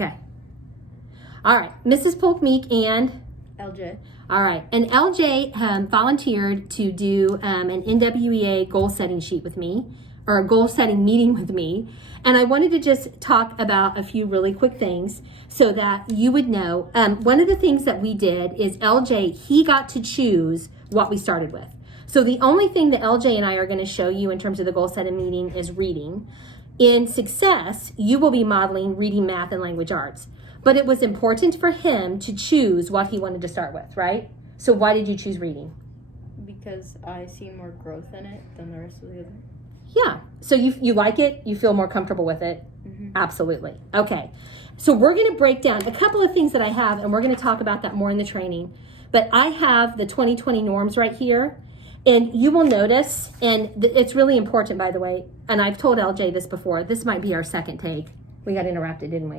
Okay. All right. Mrs. Polk-Meek and? LJ. All right. And LJ volunteered to do an NWEA goal setting sheet with me, or a goal setting meeting with me. And I wanted to just talk about a few really quick things so that you would know. One of the things that we did is LJ, he got to choose what we started with. So the only thing that LJ and I are going to show you in terms of the goal setting meeting is reading. In Success, you will be modeling reading, math, and language arts. But it was important for him to choose what he wanted to start with, right? So why did you choose reading? Because I see more growth in it than the rest of the other. Yeah. So you like it? You feel more comfortable with it? Mm-hmm. Absolutely. Okay. So we're going to break down a couple of things that I have, and we're going to talk about that more in the training. But I have the 2020 norms right here. And you will notice, and it's really important, by the way, and I've told LJ this before, this might be our second take. We got interrupted, didn't we?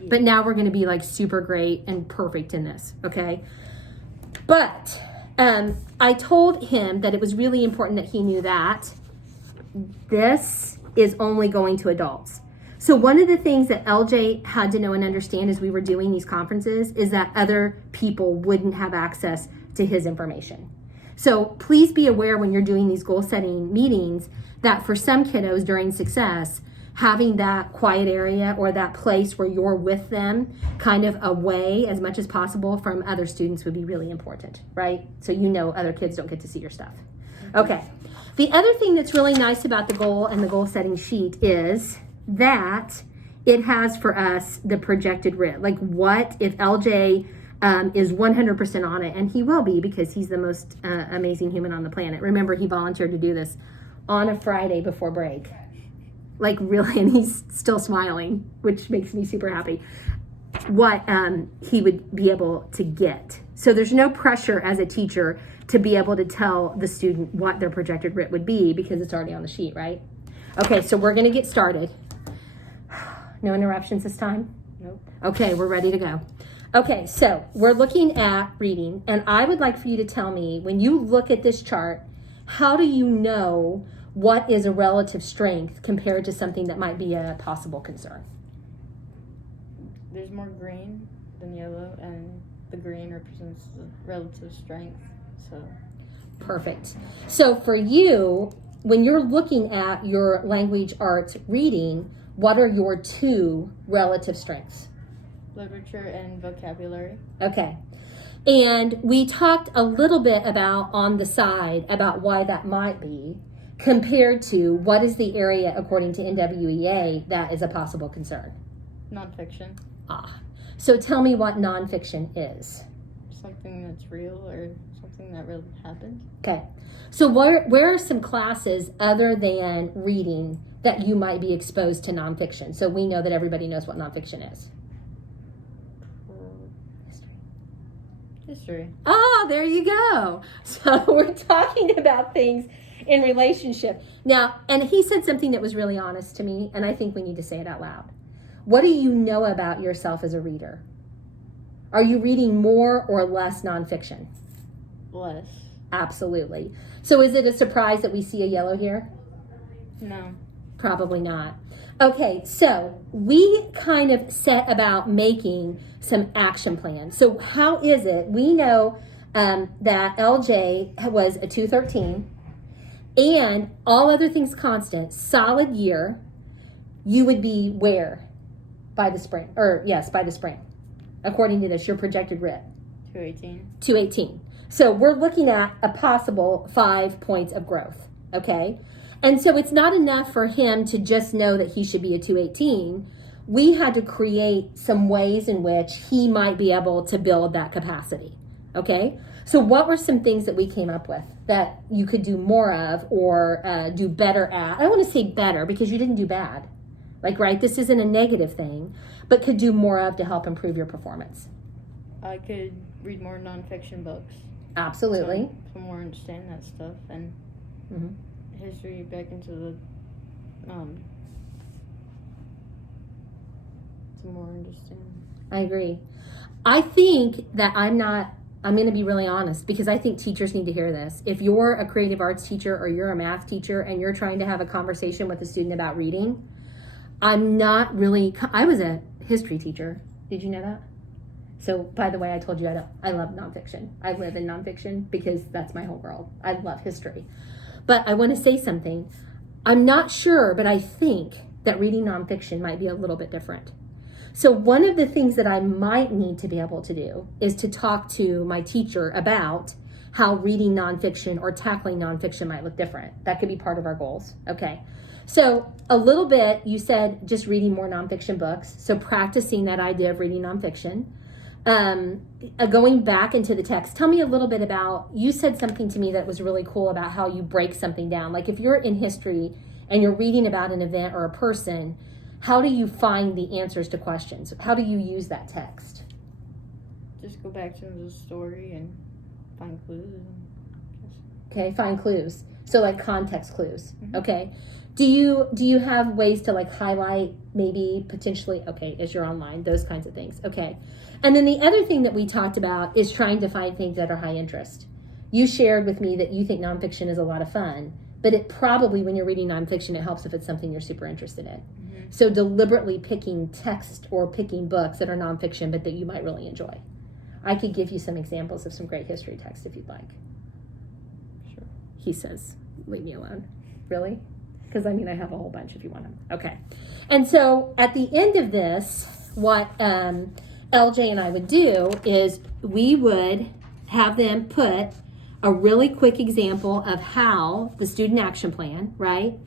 Yeah. But now we're going to be like super great and perfect in this, okay? But I told him that it was really important that he knew that this is only going to adults. So one of the things that LJ had to know and understand as we were doing these conferences is that other people wouldn't have access to his information. So please be aware when you're doing these goal setting meetings that for some kiddos during Success, having that quiet area or that place where you're with them kind of away as much as possible from other students would be really important, right? So you know other kids don't get to see your stuff. Okay. The other thing that's really nice about the goal and the goal setting sheet is that it has for us the projected RIT. Like what if LJ is 100% on it, and he will be because he's the most amazing human on the planet. Remember, he volunteered to do this on a Friday before break. Like really, and he's still smiling, which makes me super happy. What he would be able to get. So there's no pressure as a teacher to be able to tell the student what their projected RIT would be because it's already on the sheet, right? Okay, so we're going to get started. No interruptions this time? Nope. Okay, we're ready to go. Okay, so we're looking at reading, and I would like for you to tell me, when you look at this chart, how do you know what is a relative strength compared to something that might be a possible concern? There's more green than yellow, and the green represents the relative strength. So perfect. So for you, when you're looking at your language arts reading, what are your two relative strengths? Literature and vocabulary. Okay. And we talked a little bit about on the side about why that might be compared to what is the area according to NWEA that is a possible concern? Nonfiction. So tell me what nonfiction is. Something that's real or something that really happened. Okay. So where are some classes other than reading that you might be exposed to nonfiction? So we know that everybody knows what nonfiction is. History. There you go. So we're talking about things in relationship. Now, and he said something that was really honest to me, and I think we need to say it out loud. What do you know about yourself as a reader? Are you reading more or less nonfiction? Less. Absolutely. So is it a surprise that we see a yellow here? No. Probably not. Okay, so we kind of set about making some action plans. So how is it? We know that LJ was a 213, and all other things constant, solid year, you would be where? By the spring, by the spring. According to this, your projected RIT. 218. 218. So we're looking at a possible 5 points of growth, okay? And so it's not enough for him to just know that he should be a 218. We had to create some ways in which he might be able to build that capacity, okay? So what were some things that we came up with that you could do more of or do better at? I don't want to say better because you didn't do bad. Like, right, this isn't a negative thing, but could do more of to help improve your performance. I could read more nonfiction books. Absolutely. So more understand that stuff and history back into the to more understand. I agree. I think that I'm going to be really honest because I think teachers need to hear this. If you're a creative arts teacher or you're a math teacher and you're trying to have a conversation with a student about reading, I was a history teacher. Did you know that? So, by the way, I told you I love nonfiction. I live in nonfiction because that's my whole world. I love history. But I want to say something. I'm not sure, but I think that reading nonfiction might be a little bit different. So one of the things that I might need to be able to do is to talk to my teacher about how reading nonfiction or tackling nonfiction might look different. That could be part of our goals. Okay. So a little bit, you said just reading more nonfiction books. So practicing that idea of reading nonfiction. Going back into the text, tell me a little bit about, you said something to me that was really cool about how you break something down. Like if you're in history and you're reading about an event or a person, how do you find the answers to questions? How do you use that text? Just go back to the story and find clues. Okay, find clues. So like context clues. Mm-hmm. Okay. Do you have ways to like highlight maybe potentially, okay, as you're online, those kinds of things. Okay. And then the other thing that we talked about is trying to find things that are high interest. You shared with me that you think nonfiction is a lot of fun, but it probably, when you're reading nonfiction, it helps if it's something you're super interested in. Mm-hmm. So deliberately picking text or picking books that are nonfiction, but that you might really enjoy. I could give you some examples of some great history text if you'd like. Sure. He says, leave me alone. Really? Because I have a whole bunch if you want them. Okay. And so at the end of this, what LJ and I would do is we would have them put a really quick example of how the student action plan, right?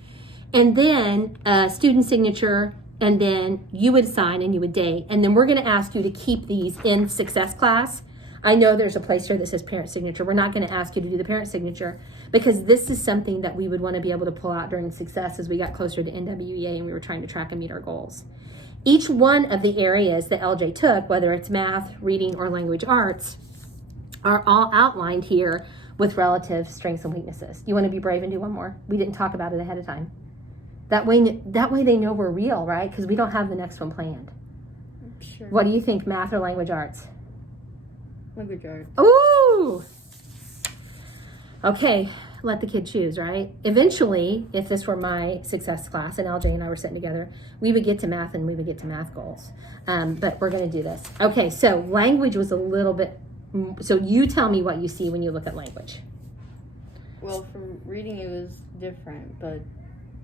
And then a student signature, and then you would sign and you would date. And then we're going to ask you to keep these in success class. I know there's a place here that says parent signature. We're not going to ask you to do the parent signature because this is something that we would want to be able to pull out during success as we got closer to NWEA and we were trying to track and meet our goals. Each one of the areas that LJ took, whether it's math, reading, or language arts, are all outlined here with relative strengths and weaknesses. You want to be brave and do one more? We didn't talk about it ahead of time. That way they know we're real, right? Because we don't have the next one planned. Sure. What do you think, math or language arts? Language arts. Ooh! Okay, let the kid choose, right? Eventually, if this were my success class and LJ and I were sitting together, we would get to math and we would get to math goals. But we're going to do this. Okay, so language was a little bit, so you tell me what you see when you look at language. Well, for reading it was different, but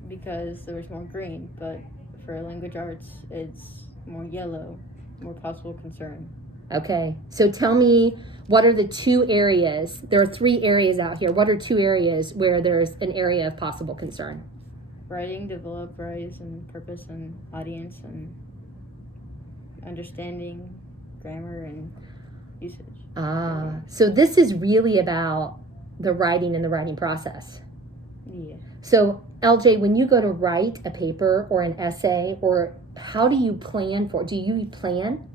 because there was more green, but for language arts, it's more yellow, more possible concern. Okay, so tell me, what are the two areas? There are 3 areas out here. What are 2 areas where there's an area of possible concern? Writing, develop, rise, and purpose and audience and understanding, grammar, and usage. So this is really about the writing and the writing process. Yeah. So LJ, when you go to write a paper or an essay, or how do you plan for it? Do you plan?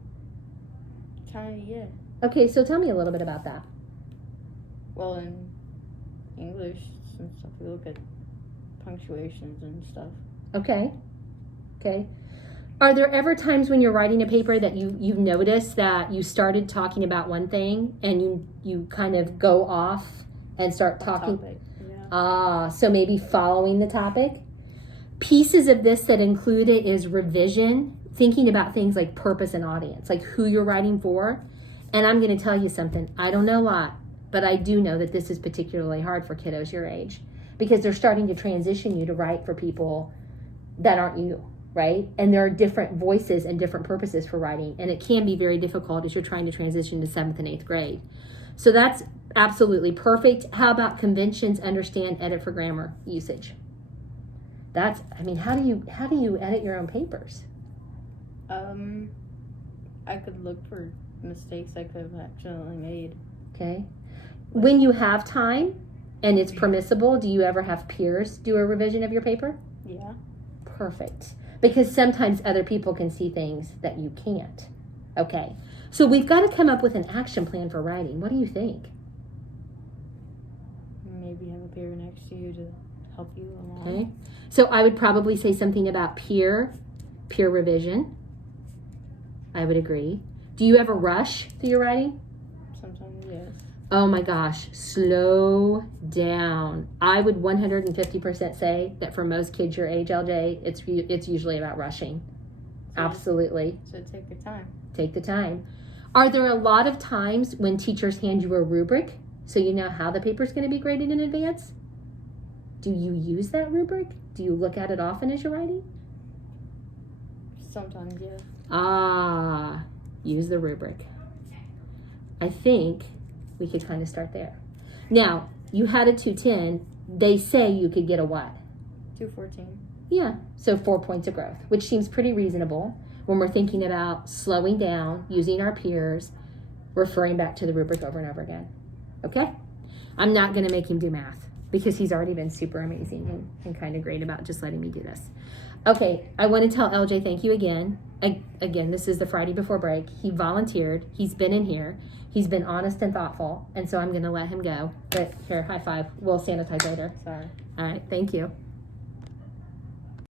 Kind of, yeah. Okay, so tell me a little bit about that. Well, in English and stuff, we look at punctuations and stuff. Okay. Are there ever times when you're writing a paper that you notice that you started talking about one thing and you kind of go off and start talking? Topic. Yeah. So maybe following the topic. Pieces of this that include it is revision, thinking about things like purpose and audience, like who you're writing for. And I'm going to tell you something. I don't know a lot, but I do know that this is particularly hard for kiddos your age because they're starting to transition you to write for people that aren't you, right? And there are different voices and different purposes for writing. And it can be very difficult as you're trying to transition to 7th and 8th grade. So that's absolutely perfect. How about conventions, understand, edit for grammar usage? How do you edit your own papers? I could look for mistakes I could have accidentally made. Okay. When you have time and it's permissible, do you ever have peers do a revision of your paper? Yeah. Perfect. Because sometimes other people can see things that you can't. Okay. So we've got to come up with an action plan for writing. What do you think? Maybe have a peer next to you to help you along. Okay. So I would probably say something about peer revision. I would agree. Do you ever rush through your writing? Sometimes, yes. Oh my gosh, slow down. I would 150% say that for most kids your age, LJ, it's usually about rushing. Absolutely. So take your time. Take the time. Are there a lot of times when teachers hand you a rubric so you know how the paper's going to be graded in advance? Do you use that rubric? Do you look at it often as you're writing? Sometimes, yeah. Ah, use the rubric. I think we could kind of start there. Now, you had a 210. They say you could get a what? 214. Yeah, so 4 points of growth, which seems pretty reasonable when we're thinking about slowing down, using our peers, referring back to the rubric over and over again. Okay? I'm not going to make him do math because he's already been super amazing and kind of great about just letting me do this. Okay, I want to tell LJ thank you again. Again, this is the Friday before break. He volunteered. He's been in here. He's been honest and thoughtful, and so I'm going to let him go. But here, high five. We'll sanitize later. Sorry. All right, thank you.